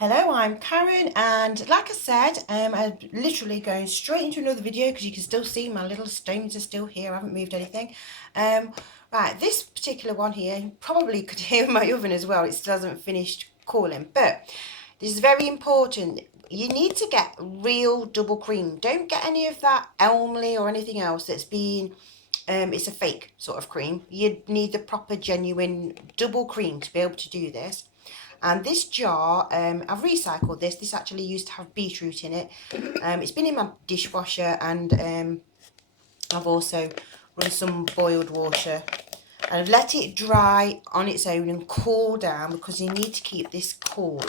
Hello, I'm Karen, and like I said, I'm literally going straight into another video because you can still see my little stones are still here. I haven't moved anything. Right, this particular one here, you probably could hear my oven as well. It still hasn't finished cooling, but this is very important. You need to get real double cream. Don't get any of that Elmley or anything else that's been it's a fake sort of cream. You need the proper genuine double cream to be able to do this. And this jar, I've recycled this. This actually used to have beetroot in it. It's been in my dishwasher, and I've also run some boiled water. And I've let it dry on its own and cool down because you need to keep this cool.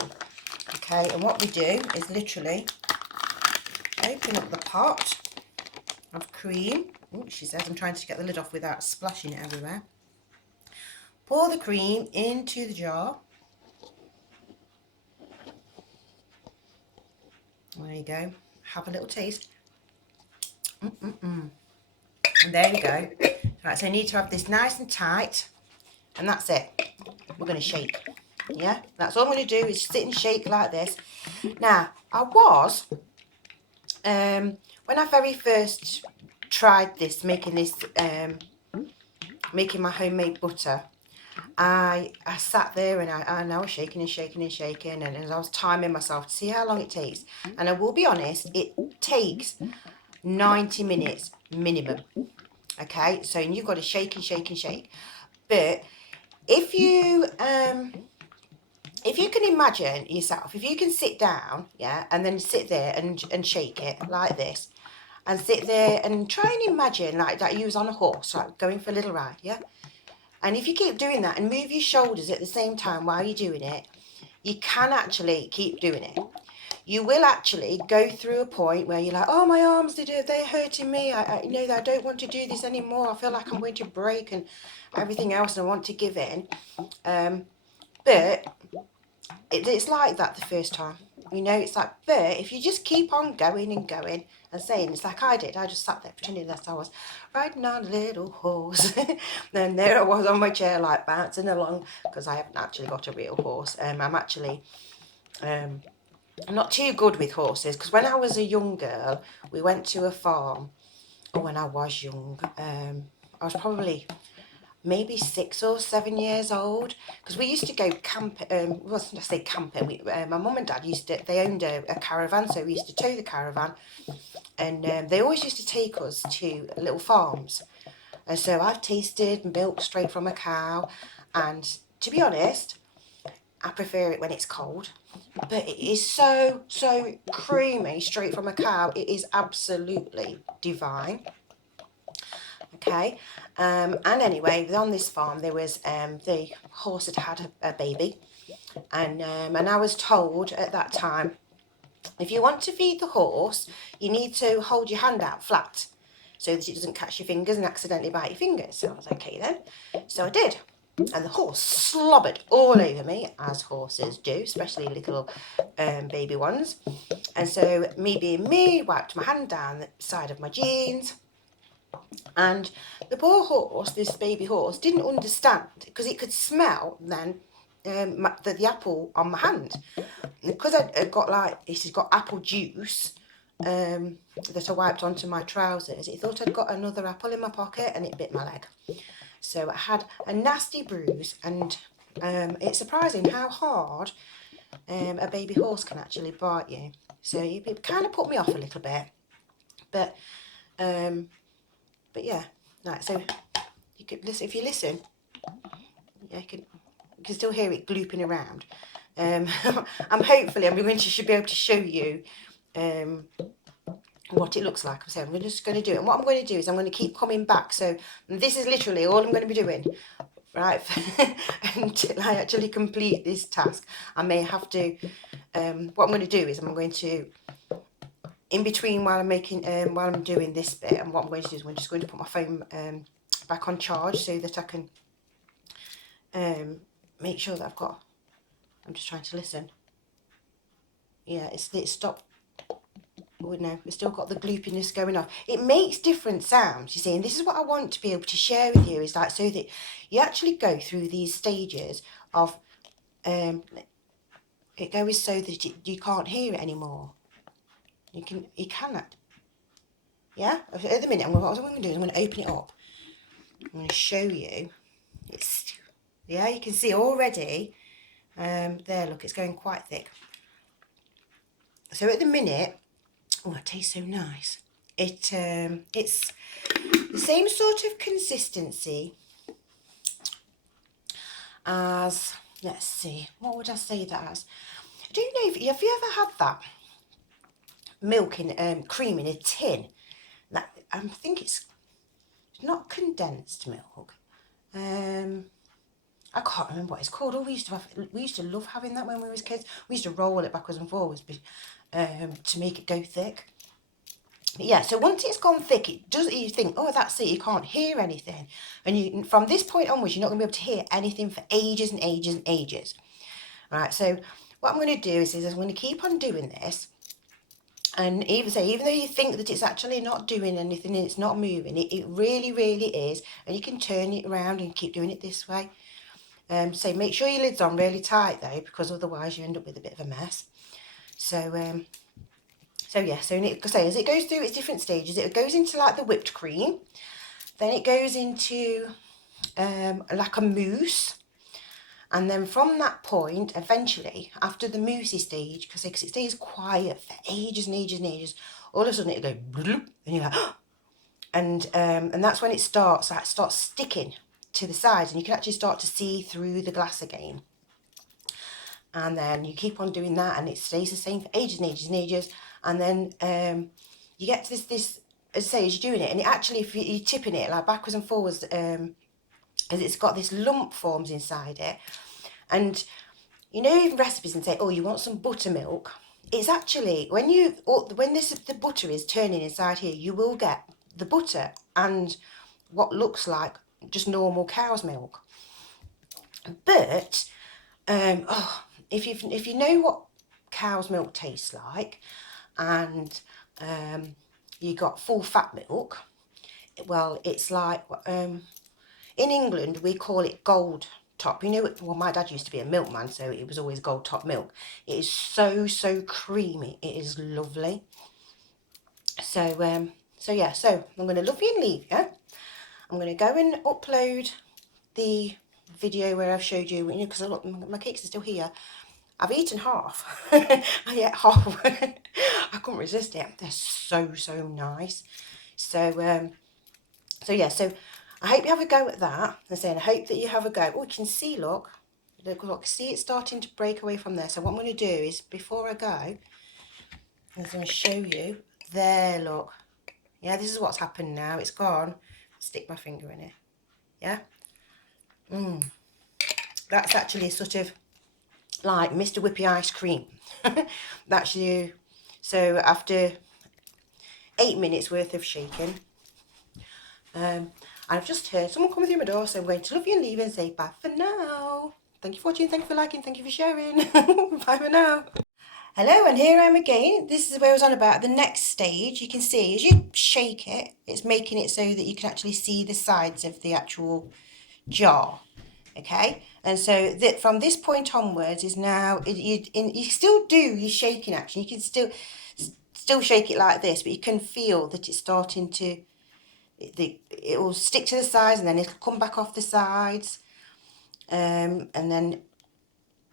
Okay, and what we do is literally open up the pot of cream. Oh, she says I'm trying to get the lid off without splashing it everywhere. Pour the cream into the jar. There you go. Have a little taste. And there we go. Right, so I need to have this nice and tight, and that's it. We're going to shake. Yeah, that's all I'm going to do is sit and shake like this. Now, I was, when I very first tried this, making my homemade butter, I sat there and I was shaking and shaking and shaking, and as I was timing myself to see how long it takes. And I will be honest, it takes 90 minutes minimum. Okay, so you've got to shake and shake and shake. But if you can imagine yourself, if you can sit down, yeah, and then sit there and shake it like this, and sit there and try and imagine like that you was on a horse, like going for a little ride, yeah. And if you keep doing that and move your shoulders at the same time while you're doing it, you can actually keep doing it. You will actually go through a point where you're like, oh, my arms, they're hurting me. I know that I don't want to do this anymore. I feel like I'm going to break and everything else, and I want to give in. But it's like that the first time. You know, it's like, but if you just keep on going and going and saying, it's like I did. I just sat there pretending that I was riding on a little horse. Then there I was on my chair, like bouncing along, because I haven't actually got a real horse. I'm actually... I'm not too good with horses, because when I was a young girl, we went to a farm. Or when I was young, I was probably maybe 6 or 7 years old, because we used to go camping. Wasn't I say camping? My mum and dad they owned a caravan, so we used to tow the caravan, and they always used to take us to little farms. And so I've tasted milk straight from a cow, and to be honest, I prefer it when it's cold. But it is so creamy straight from a cow. It is absolutely divine. Okay, and anyway, on this farm there was the horse had a baby, and I was told at that time, if you want to feed the horse, you need to hold your hand out flat so that it doesn't catch your fingers and accidentally bite your fingers. So I was okay then. So I did. And the horse slobbered all over me, as horses do, especially little baby ones. And so me being me, wiped my hand down the side of my jeans. And the poor horse, this baby horse, didn't understand, because it could smell then the apple on my hand. Because I got like, it has got apple juice that I wiped onto my trousers. It thought I'd got another apple in my pocket, and it bit my leg. So I had a nasty bruise, and it's surprising how hard a baby horse can actually bite you. So it kind of put me off a little bit, but yeah, right. So you could listen. If you listen, yeah, you can still hear it glooping around. I'm going to should be able to show you what it looks like. So I'm just going to do it, and what I'm going to do is I'm going to keep coming back. So this is literally all I'm going to be doing, right, until I actually complete this task. I may have to what I'm going to do is I'm going to, in between while I'm doing this bit, and what I'm going to do is I'm just going to put my phone back on charge so that I can make sure that I'm just trying to listen. Yeah, it stopped. Oh no, we've still got the gloopiness going on. It makes different sounds, you see, and this is what I want to be able to share with you, is like, so that you actually go through these stages of it goes so that you can't hear it anymore. You cannot. Yeah, at the minute, what I'm going to do is I'm going to open it up. I'm going to show you. It's, yeah, you can see already. There, look, it's going quite thick. So at the minute, oh, it tastes so nice. It's the same sort of consistency as, let's see, what would I say that as? I don't know, have you ever had that milk in cream in a tin? That, I think it's not condensed milk. I can't remember what it's called. Oh, we used to love having that when we was kids. We used to roll it backwards and forwards to make it go thick. But yeah, so once it's gone thick, it does. You think, oh, that's it. You can't hear anything, and you from this point onwards, you're not going to be able to hear anything for ages and ages and ages. All right. So what I'm going to do is I'm going to keep on doing this, and even though you think that it's actually not doing anything and it's not moving, it really, really is, and you can turn it around and keep doing it this way. So make sure your lid's on really tight though, because otherwise you end up with a bit of a mess. So yeah, so as it goes through its different stages, it goes into like the whipped cream, then it goes into like a mousse, and then from that point, eventually, after the moussey stage, because it stays quiet for ages and ages and ages, all of a sudden it'll go bloop, and you're like, oh! And that's when it starts sticking to the sides, and you can actually start to see through the glass again. And then you keep on doing that, and it stays the same for ages and ages and ages. And then you get to this, as I say, as you're doing it, and it actually, if you're tipping it like backwards and forwards, as it's got this lump forms inside it. And you know, in recipes and say, oh, you want some buttermilk. It's actually when the butter is turning inside here, you will get the butter and what looks like just normal cow's milk. But if you know what cow's milk tastes like, and you got full fat milk, well, it's like in England we call it gold top. You know, well, my dad used to be a milkman, so it was always gold top milk. It is so creamy. It is lovely. So yeah, so I'm going to love you and leave you. I'm going to go and upload the video where I've showed you, because look, my cakes are still here. I've eaten half. I ate half. I couldn't resist it. They're so nice. So yeah, so I hope you have a go at that. I'm saying, I hope that you have a go. Oh, you can see, look, see it's starting to break away from there. So what I'm going to do is, before I go, I'm going to show you. There, look. Yeah, this is what's happened now. It's gone. Stick my finger in it. Yeah. That's actually sort of like Mr. Whippy ice cream. That's you. So after 8 minutes worth of shaking, I've just heard someone coming through my door, so I'm going to love you and leave you and say bye for now. Thank you for watching, thank you for liking, thank you for sharing. Bye for now. Hello, and here I am again. This is where I was on about the next stage. You can see as you shake it, it's making it so that you can actually see the sides of the actual jar. Okay, and so that from this point onwards is now you still do your shaking action. You can still shake it like this, but you can feel that it's starting to it will stick to the sides, and then it'll come back off the sides, and then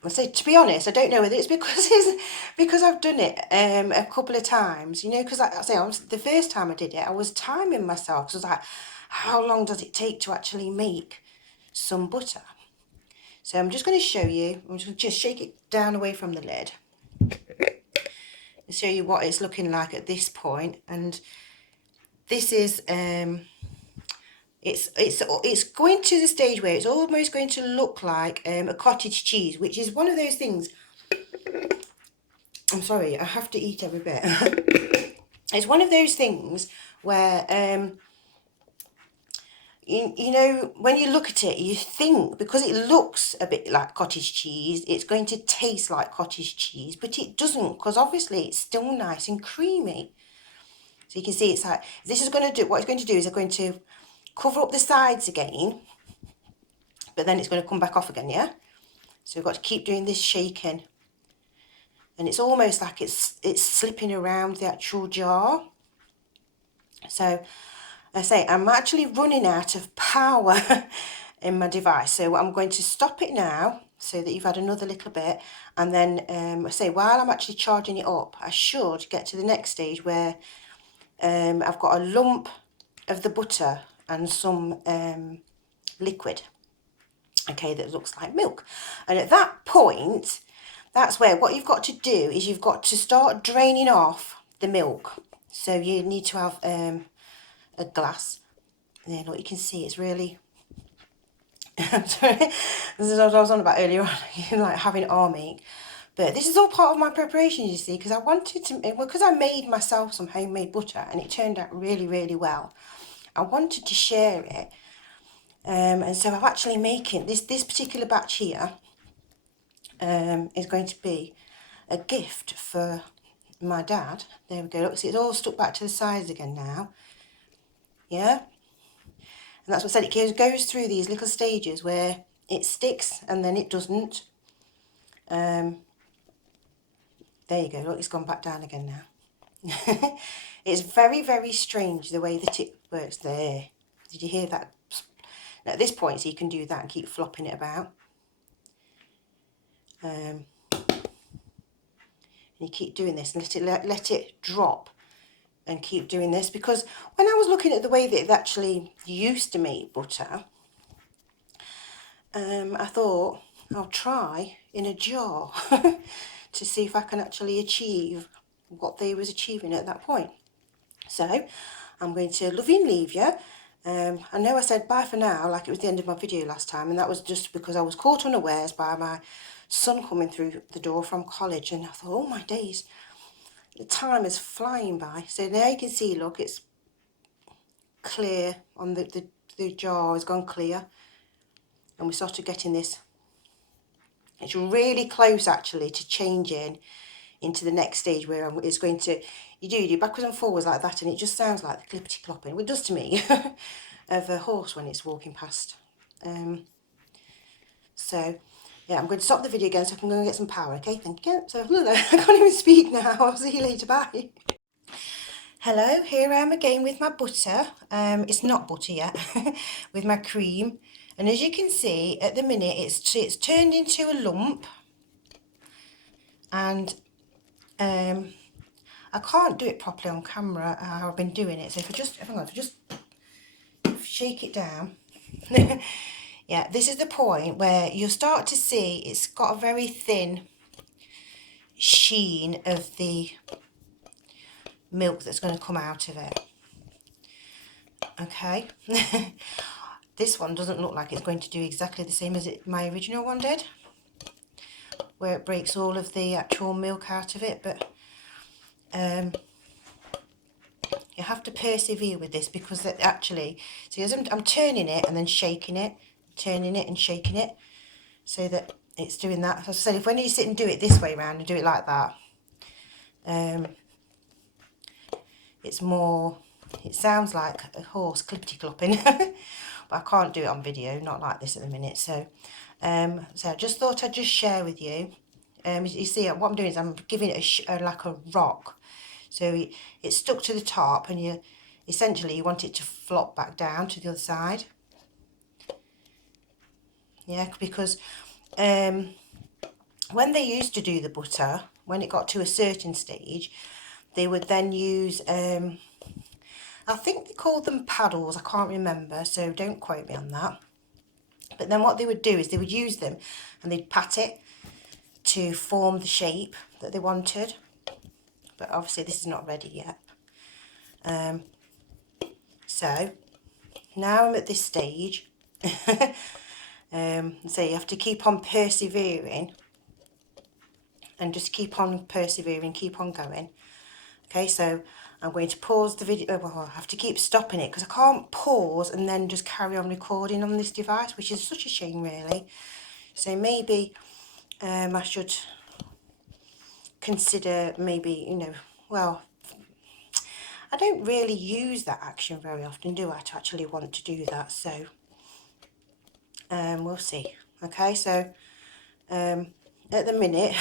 I say, to be honest, I don't know whether it's because I've done it a couple of times, you know, because I say the first time I did it, I was timing myself, because I was like, how long does it take to actually make some butter? So I'm just going to show you. I'm just going to just shake it down away from the lid and show you what it's looking like at this point. And this is it's going to the stage where it's almost going to look like a cottage cheese, which is one of those things. I'm sorry, I have to eat every bit. It's one of those things where you know, when you look at it, you think, because it looks a bit like cottage cheese, it's going to taste like cottage cheese, but it doesn't, because obviously it's still nice and creamy. So you can see it's like, this is going to do, what it's going to do is it's going to cover up the sides again, but then it's going to come back off again, yeah? So we've got to keep doing this shaking and it's almost like it's slipping around the actual jar. So I say I'm actually running out of power in my device, so I'm going to stop it now so that you've had another little bit, and then I say while I'm actually charging it up, I should get to the next stage where I've got a lump of the butter and some liquid, okay, that looks like milk. And at that point, that's where what you've got to do is you've got to start draining off the milk. So you need to have a glass. And then what you can see, it's really I'm sorry, this is what I was on about earlier on, like having army. But this is all part of my preparation, you see, because I wanted to, well, because I made myself some homemade butter and it turned out really, really well. I wanted to share it. And so I'm actually making this particular batch here is going to be a gift for my dad. There we go. Look, see, it's all stuck back to the sides again now. Yeah. And that's what I said, it goes through these little stages where it sticks and then it doesn't. There you go, look, it's gone back down again now. It's very, very strange the way that it works there. Did you hear that? Now at this point, so you can do that and keep flopping it about. And you keep doing this and let it drop and keep doing this, because when I was looking at the way that it actually used to make butter, I thought I'll try in a jar to see if I can actually achieve what they was achieving at that point. So I'm going to love you and leave you. I know I said bye for now, like it was the end of my video last time, and that was just because I was caught unawares by my son coming through the door from college, and I thought, oh my days, the time is flying by. So there you can see, look, it's clear on the jar has gone clear, and we're sort of getting this. It's really close actually to changing into the next stage where it's going to, you do backwards and forwards like that, and it just sounds like the clippity clopping, well, it does to me, of a horse when it's walking past. So yeah, I'm going to stop the video again so I can go and get some power, okay? Thank you. So I can't even speak now. I'll see you later, bye. Hello, here I am again with my butter. It's not butter yet, with my cream. And as you can see, at the minute, it's turned into a lump. And I can't do it properly on camera how I've been doing it. So if I just shake it down. Yeah, this is the point where you'll start to see it's got a very thin sheen of the milk that's going to come out of it. Okay. This one doesn't look like it's going to do exactly the same as my original one did, where it breaks all of the actual milk out of it, but you have to persevere with this, because that actually, see, as I'm turning it and then shaking it, turning it and shaking it, so that it's doing that. As I said, if when you sit and do it this way around and do it like that, it's more, it sounds like a horse clippity clopping, but I can't do it on video, not like this at the minute. So so I just thought I'd just share with you. You see what I'm doing is I'm giving it like a rock, so it's stuck to the top, and you essentially you want it to flop back down to the other side. Yeah, because when they used to do the butter, when it got to a certain stage, they would then use I think they called them paddles, I can't remember, so don't quote me on that. But then what they would do is they would use them and they'd pat it to form the shape that they wanted. But obviously this is not ready yet. So now I'm at this stage. So you have to keep on persevering, and just keep on persevering, keep on going. Okay, so I'm going to pause the video. Well, I have to keep stopping it because I can't pause and then just carry on recording on this device, which is such a shame really. So maybe I should consider maybe, you know, well, I don't really use that action very often, do I, to actually want to do that. So we'll see. Okay, so at the minute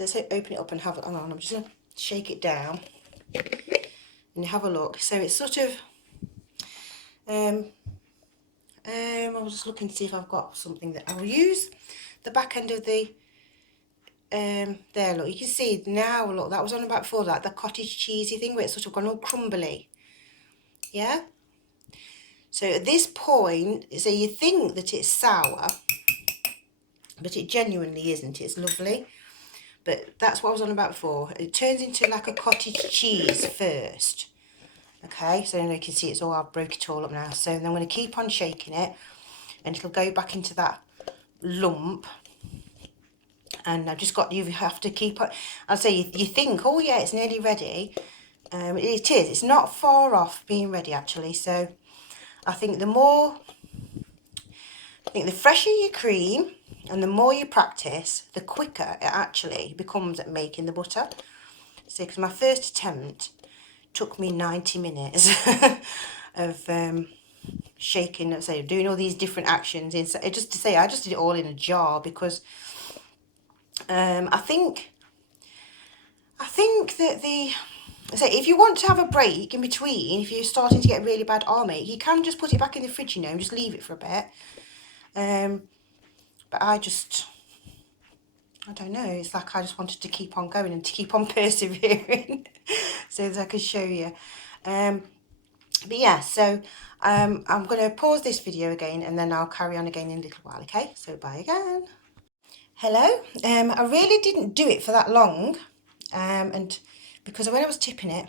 let's open it up and have it on. I'm just going to shake it down and have a look. So it's sort of, I was just looking to see if I've got something that I will use. The back end of the, there, look, you can see now, look, that was on about before, like the cottage cheesy thing where it's sort of gone all crumbly. Yeah? So at this point, so you think that it's sour, but it genuinely isn't. It's lovely. But that's what I was on about before. It turns into like a cottage cheese first. Okay, so you can see it's all, I've broke it all up now. So then I'm going to keep on shaking it and it'll go back into that lump. And I've just got, you have to keep on, I'll say you think, oh yeah, it's nearly ready. It is, it's not far off being ready actually. So I think the fresher your cream and the more you practice, the quicker it actually becomes at making the butter. So because my first attempt took me 90 minutes of shaking, so doing all these different actions inside. Just to say, I just did it all in a jar because I think that if you want to have a break in between, if you're starting to get really bad arm ache, you can just put it back in the fridge, you know, and just leave it for a bit. But I don't know, it's like I just wanted to keep on going and to keep on persevering so that I could show you. But yeah, so I'm going to pause this video again and then I'll carry on again in a little while, okay? So bye again. Hello. I really didn't do it for that long, and because when I was tipping it,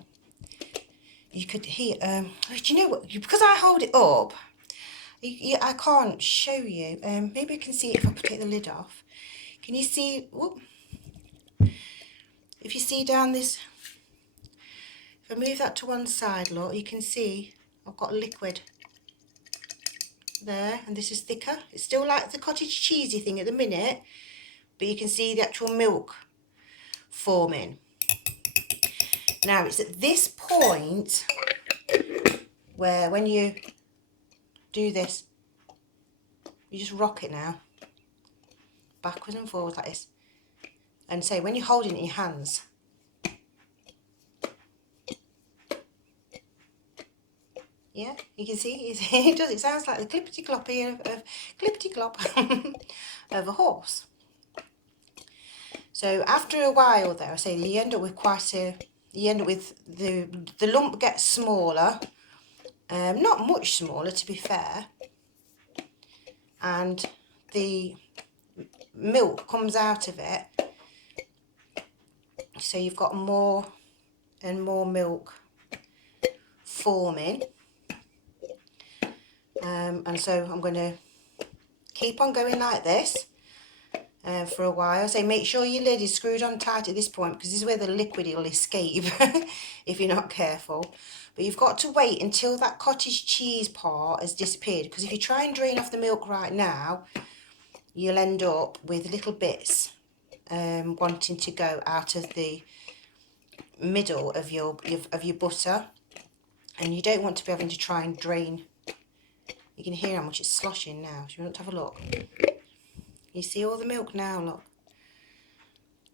you could hear, do you know what, because I hold it up, I can't show you. Maybe you can see it if I take the lid off. Can you see, whoop, if you see down this, if I move that to one side, look, you can see I've got liquid there, and this is thicker. It's still like the cottage cheesy thing at the minute, but you can see the actual milk forming. Now it's at this point where when you do this, you just rock it now, backwards and forwards like this, and say when you're holding it in your hands, yeah, you can see it does. It sounds like the clippity cloppy of clippity clop of a horse. So after a while, though, I say you end up with the lump gets smaller, not much smaller to be fair, and the milk comes out of it. So you've got more and more milk forming. And so I'm going to keep on going like this for a while. So make sure your lid is screwed on tight at this point, because this is where the liquid will escape if you're not careful. But you've got to wait until that cottage cheese part has disappeared, because if you try and drain off the milk right now, you'll end up with little bits wanting to go out of the middle of your butter, and you don't want to be having to try and drain. You can hear how much it's sloshing now. So you want to have a look. You see all the milk now, look.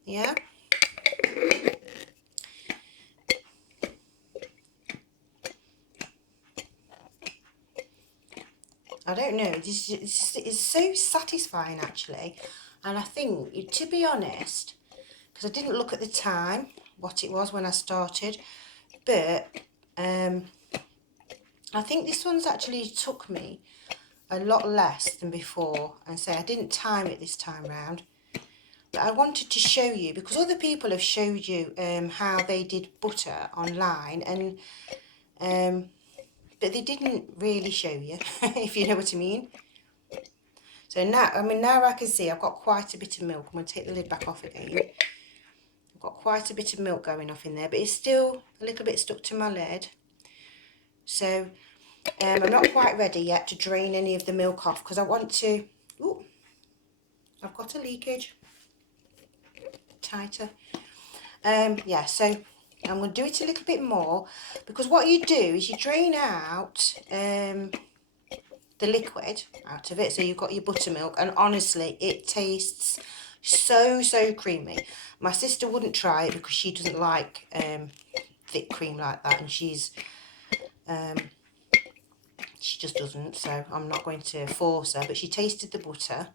Yeah? I don't know. It's so satisfying, actually. And I think, to be honest, because I didn't look at the time, what it was when I started, but I think this one's actually took me a lot less than before, and so I didn't time it this time round. But I wanted to show you, because other people have showed you how they did butter online, and but they didn't really show you, if you know what I mean. So now, now I can see I've got quite a bit of milk. I'm going to take the lid back off again. I've got quite a bit of milk going off in there, but it's still a little bit stuck to my lid. So I'm not quite ready yet to drain any of the milk off, because I want to, ooh, I've got a leakage, tighter. Yeah, so I'm going to do it a little bit more, because what you do is you drain out the liquid out of it, so you've got your buttermilk, and honestly it tastes So creamy. My sister wouldn't try it because she doesn't like thick cream like that, and she just doesn't, so I'm not going to force her. But she tasted the butter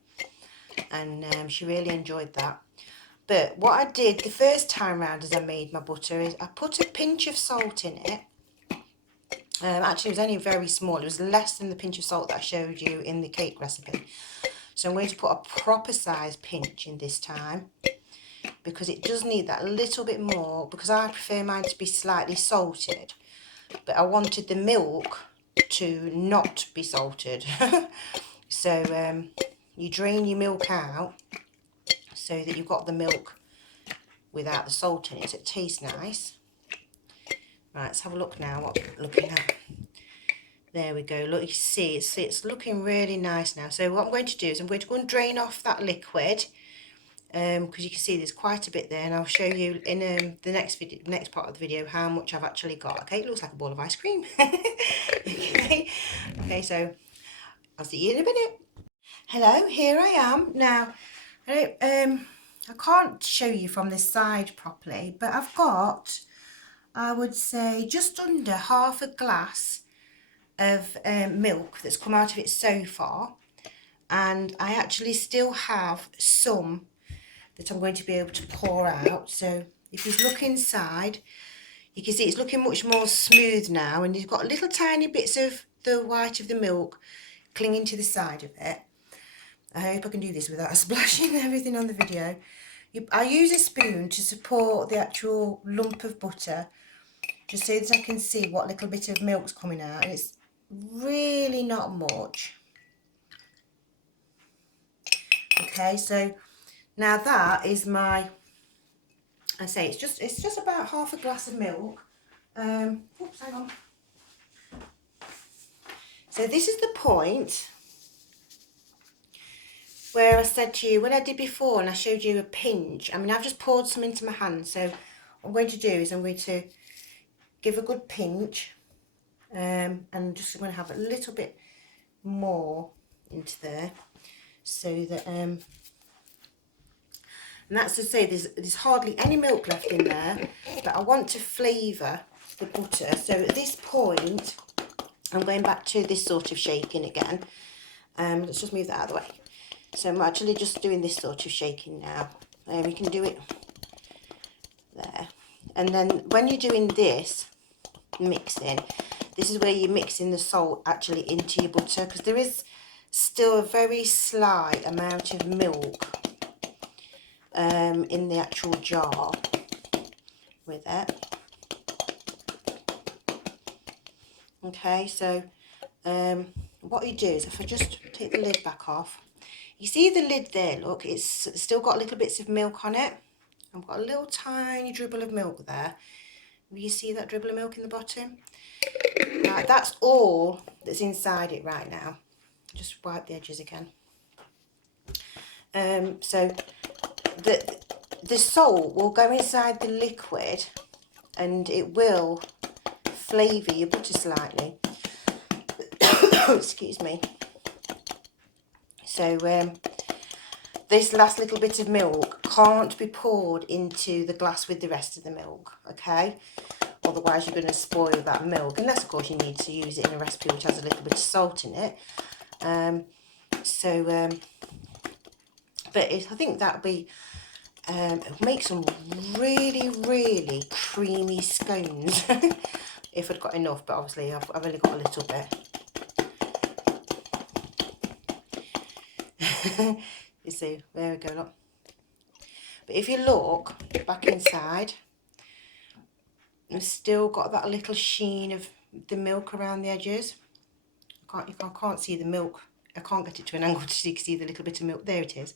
and she really enjoyed that. But what I did the first time round as I made my butter is I put a pinch of salt in it. Actually, it was only very small. It was less than the pinch of salt that I showed you in the cake recipe. So I'm going to put a proper size pinch in this time, because it does need that a little bit more, because I prefer mine to be slightly salted. But I wanted the milk to not be salted. So you drain your milk out so that you've got the milk without the salt in it, so it tastes nice. Right, let's have a look now what we're looking at. There we go. Look, you see it's looking really nice now. So what I'm going to do is I'm going to go and drain off that liquid, because you can see there's quite a bit there, and I'll show you in the next part of the video how much I've actually got. Okay, it looks like a ball of ice cream. Okay, so I'll see you in a minute. Hello, here I am now. I can't show you from this side properly, but I've got, I would say, just under half a glass of milk that's come out of it so far, and I actually still have some that I'm going to be able to pour out. So if you look inside, you can see it's looking much more smooth now, and you've got little tiny bits of the white of the milk clinging to the side of it. I hope I can do this without splashing everything on the video. I use a spoon to support the actual lump of butter, just so that I can see what little bit of milk's coming out, and it's really not much. Okay, so now that is my, I say it's just about half a glass of milk. Oops, hang on. So this is the point where I said to you, when I did before and I showed you a pinch, I mean, I've just poured some into my hand. So what I'm going to do is I'm going to give a good pinch, and just I'm going to have a little bit more into there, so that and that's to say there's hardly any milk left in there, but I want to flavour the butter. So at this point I'm going back to this sort of shaking again. Let's just move that out of the way. So I'm actually just doing this sort of shaking now. You can do it there, and then when you're doing this mixing, this is where you're mixing the salt actually into your butter, because there is still a very slight amount of milk in the actual jar with it. Okay, so what you do is, if I just take the lid back off, you see the lid there, look, it's still got little bits of milk on it. I've got a little tiny dribble of milk there. You see that dribble of milk in the bottom? Right, that's all that's inside it right now. Just wipe the edges again. So the salt will go inside the liquid, and it will flavour your butter slightly. Excuse me. So this last little bit of milk can't be poured into the glass with the rest of the milk, okay? Otherwise you're going to spoil that milk, unless of course you need to use it in a recipe which has a little bit of salt in it. But I think that'll be, it'll make some really creamy scones if I'd got enough, but obviously I've only got a little bit. You see, there we go, look. But if you look back inside, I've still got that little sheen of the milk around the edges. I can't see the milk. I can't get it to an angle to see the little bit of milk. There it is.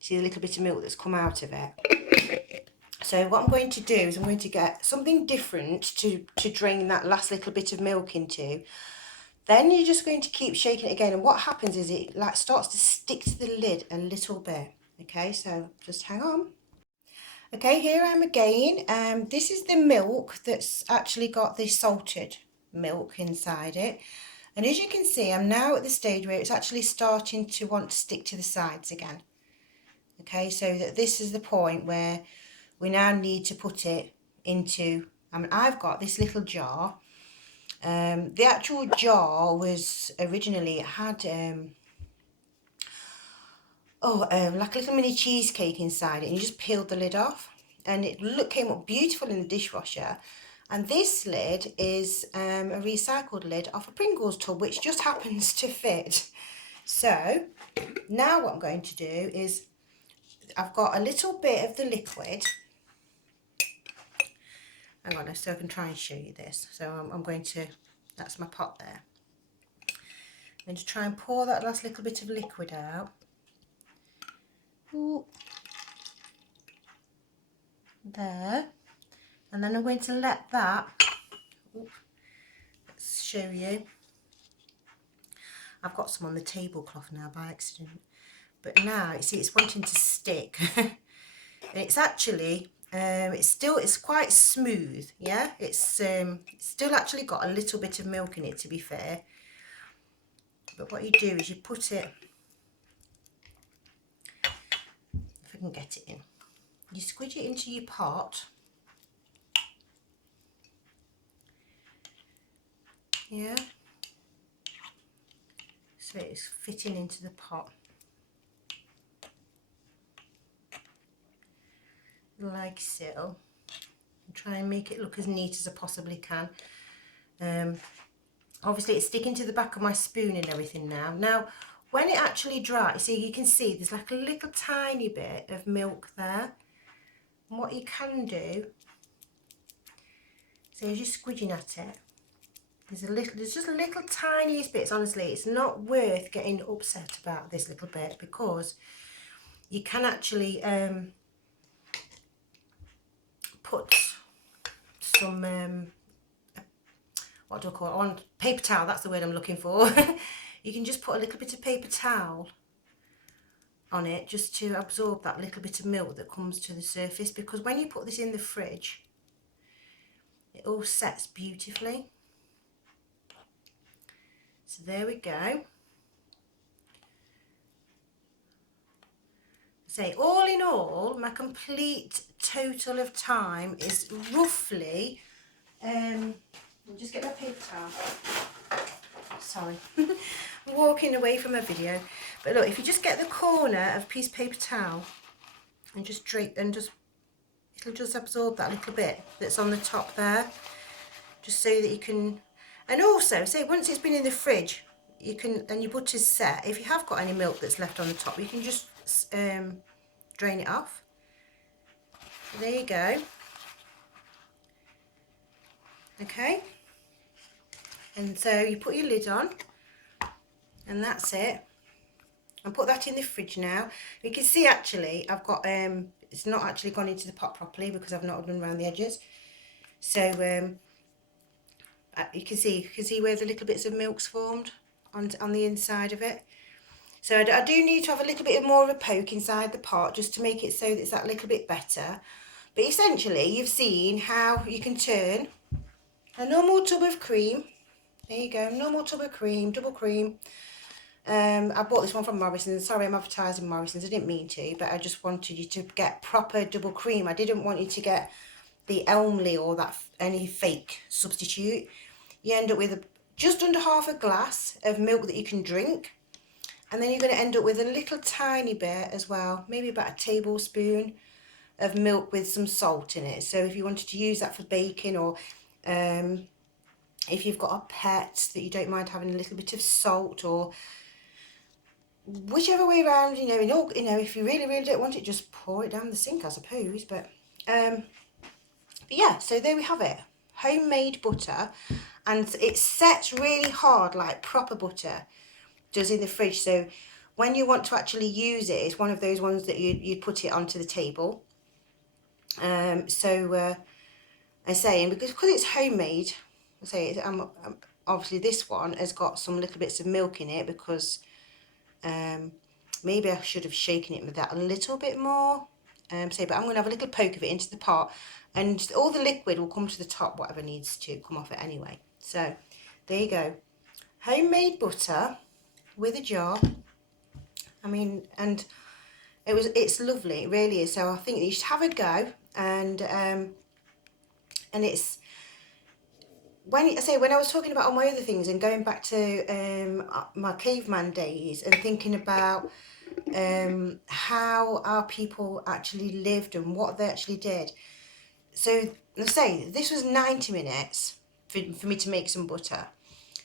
See the little bit of milk that's come out of it. So what I'm going to do is I'm going to get something different to drain that last little bit of milk into. Then you're just going to keep shaking it again, and what happens is it like starts to stick to the lid a little bit. Okay, so just hang on. Okay, here I am again. This is the milk that's actually got the salted milk inside it. And as you can see, I'm now at the stage where it's actually starting to want to stick to the sides again. Okay, so that this is the point where we now need to put it into, I've got this little jar. The actual jar was originally, it had like a little mini cheesecake inside it, and you just peeled the lid off, and it came up beautiful in the dishwasher. And this lid is a recycled lid off a Pringles tub, which just happens to fit. So now what I'm going to do is, I've got a little bit of the liquid. Hang on, so I can try and show you this. So I'm going to, that's my pot there. I'm going to try and pour that last little bit of liquid out. Ooh. There. And then I'm going to let that, let's show you. I've got some on the tablecloth now by accident. But now, you see, it's wanting to stick. And it's actually, it's quite smooth, yeah? It's still actually got a little bit of milk in it, to be fair. But what you do is you put it, if I can get it in, you squidge it into your pot. Yeah. So it's fitting into the pot. Like so. And try and make it look as neat as I possibly can. Obviously it's sticking to the back of my spoon and everything now. Now, when it actually dries, see, you can see there's like a little tiny bit of milk there. And what you can do, so as you're squidging at it, there's just little tiniest bits. Honestly, it's not worth getting upset about this little bit, because you can actually put some what do I call it, on paper towel, that's the word I'm looking for. You can just put a little bit of paper towel on it just to absorb that little bit of milk that comes to the surface, because when you put this in the fridge it all sets beautifully. So there we go. Say, all in all, my complete total of time is roughly I'll just get my paper towel. Sorry, I'm walking away from a video. But look, if you just get the corner of a piece of paper towel and just drape, and just, it'll just absorb that little bit that's on the top there, just so that you can. And also, say once it's been in the fridge, you can, and your butter's set, if you have got any milk that's left on the top, you can just drain it off. There you go. Okay, and so you put your lid on, and that's it. And put that in the fridge now. You can see actually I've got it's not actually gone into the pot properly because I've not done around the edges. So you can see where the little bits of milk's formed on the inside of it. So I do need to have a little bit more of a poke inside the pot just to make it so that it's that little bit better. But essentially you've seen how you can turn a normal tub of cream. There you go, normal tub of cream, double cream. I bought this one from Morrison's. Sorry, I'm advertising Morrison's. I didn't mean to, but I just wanted you to get proper double cream. I didn't want you to get the Elmley or that any fake substitute. You end up with just under half a glass of milk that you can drink, and then you're going to end up with a little tiny bit as well, maybe about a tablespoon of milk with some salt in it. So if you wanted to use that for baking, or if you've got a pet that you don't mind having a little bit of salt, or whichever way around, you know, if you really don't want it, just pour it down the sink, I suppose. But yeah, so there we have it, homemade butter, and it sets really hard like proper butter does in the fridge. So when you want to actually use it, it's one of those ones that you'd put it onto the table. I say, and because it's homemade, I say obviously this one has got some little bits of milk in it, because maybe I should have shaken it with that a little bit more. But I'm going to have a little poke of it into the pot, and all the liquid will come to the top, whatever needs to come off it anyway. So there you go, homemade butter with a jar. I mean, and It's lovely, it really is. So I think you should have a go, and it's, when I was talking about all my other things and going back to my caveman days and thinking about how our people actually lived and what they actually did. So let's say this was 90 minutes for me to make some butter,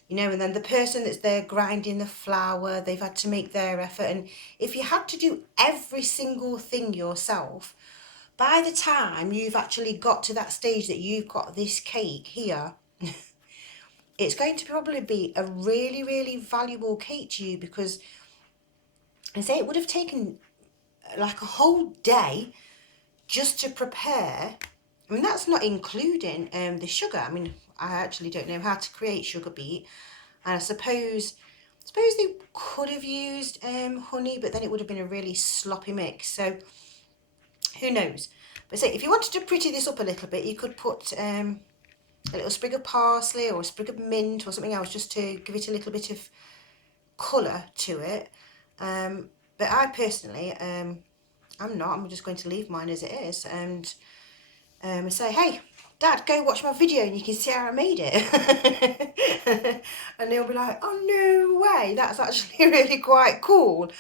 you know, and then the person that's there grinding the flour, they've had to make their effort. And if you had to do every single thing yourself, by the time you've actually got to that stage that you've got this cake here, it's going to probably be a really, really valuable cake to you, because I say it would have taken like a whole day just to prepare. I mean, that's not including the sugar. I mean, I actually don't know how to create sugar beet, and I suppose they could have used honey, but then it would have been a really sloppy mix. So who knows? But say if you wanted to pretty this up a little bit, you could put a little sprig of parsley or a sprig of mint or something else, just to give it a little bit of colour to it. But I personally, I'm just going to leave mine as it is, and say, hey, Dad, go watch my video and you can see how I made it. And they'll be like, oh, no way, that's actually really quite cool.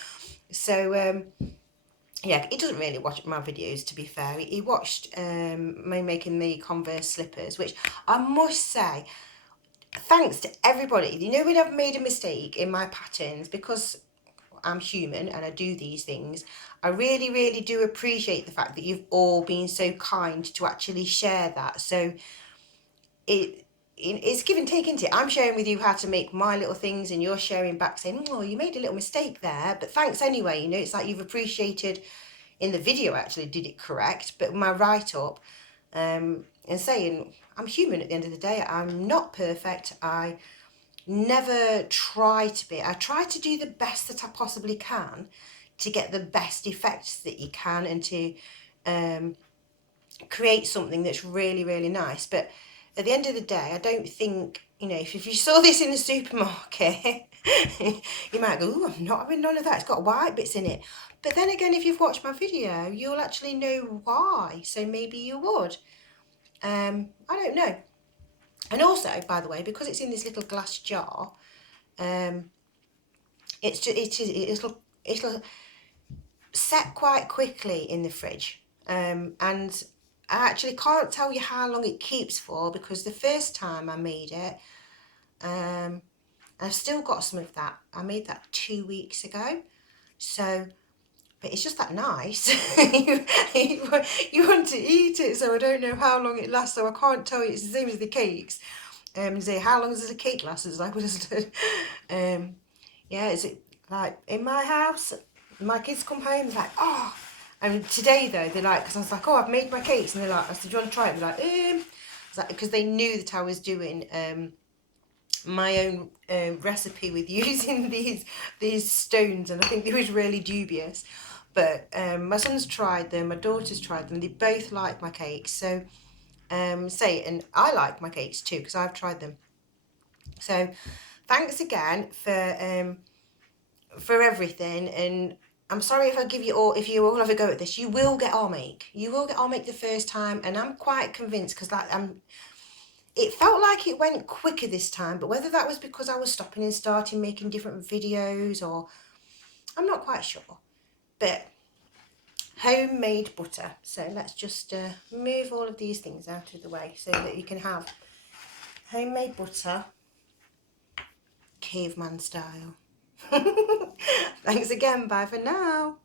So yeah, he doesn't really watch my videos, to be fair. He watched me making the Converse slippers, which I must say, thanks to everybody. You know, when I've made a mistake in my patterns, because I'm human and I do these things, I really, really do appreciate the fact that you've all been so kind to actually share that. So it's give and take, isn't it? I'm sharing with you how to make my little things, and you're sharing back saying, oh, you made a little mistake there, but thanks anyway. You know, it's like you've appreciated in the video actually did it correct, but my write-up and saying I'm human at the end of the day. I'm not perfect. I never try to be. I try to do the best that I possibly can to get the best effects that you can, and to create something that's really, really nice. But at the end of the day, I don't think, you know, if you saw this in the supermarket, you might go, oh, I'm not having none of that, it's got white bits in it. But then again, if you've watched my video, you'll actually know why, so maybe you would. I don't know. And also, by the way, because it's in this little glass jar, it'll set quite quickly in the fridge, and I actually can't tell you how long it keeps for, because the first time I made it, I've still got some of that. I made that 2 weeks ago, so, but it's just that nice. you want to eat it, so I don't know how long it lasts, so I can't tell you. It's the same as the cakes. Say, how long does a cake last? It's like, yeah, is it like in my house? My kids come home, they're like, oh. And today though, they're like, because I was like, oh, I've made my cakes, and they're like, I said, do you want to try it? They're like, it's like, because they knew that I was doing my own recipe with using these stones, and I think it was really dubious. But my son's tried them, my daughter's tried them, they both like my cakes. So and I like my cakes too, because I've tried them. So thanks again for everything, and I'm sorry if I give you all, if you all have a go at this. You will get our make. You will get our make the first time, and I'm quite convinced, because it felt like it went quicker this time, but whether that was because I was stopping and starting making different videos, or I'm not quite sure. But homemade butter. So let's just move all of these things out of the way so that you can have homemade butter, caveman style. Thanks again. Bye for now.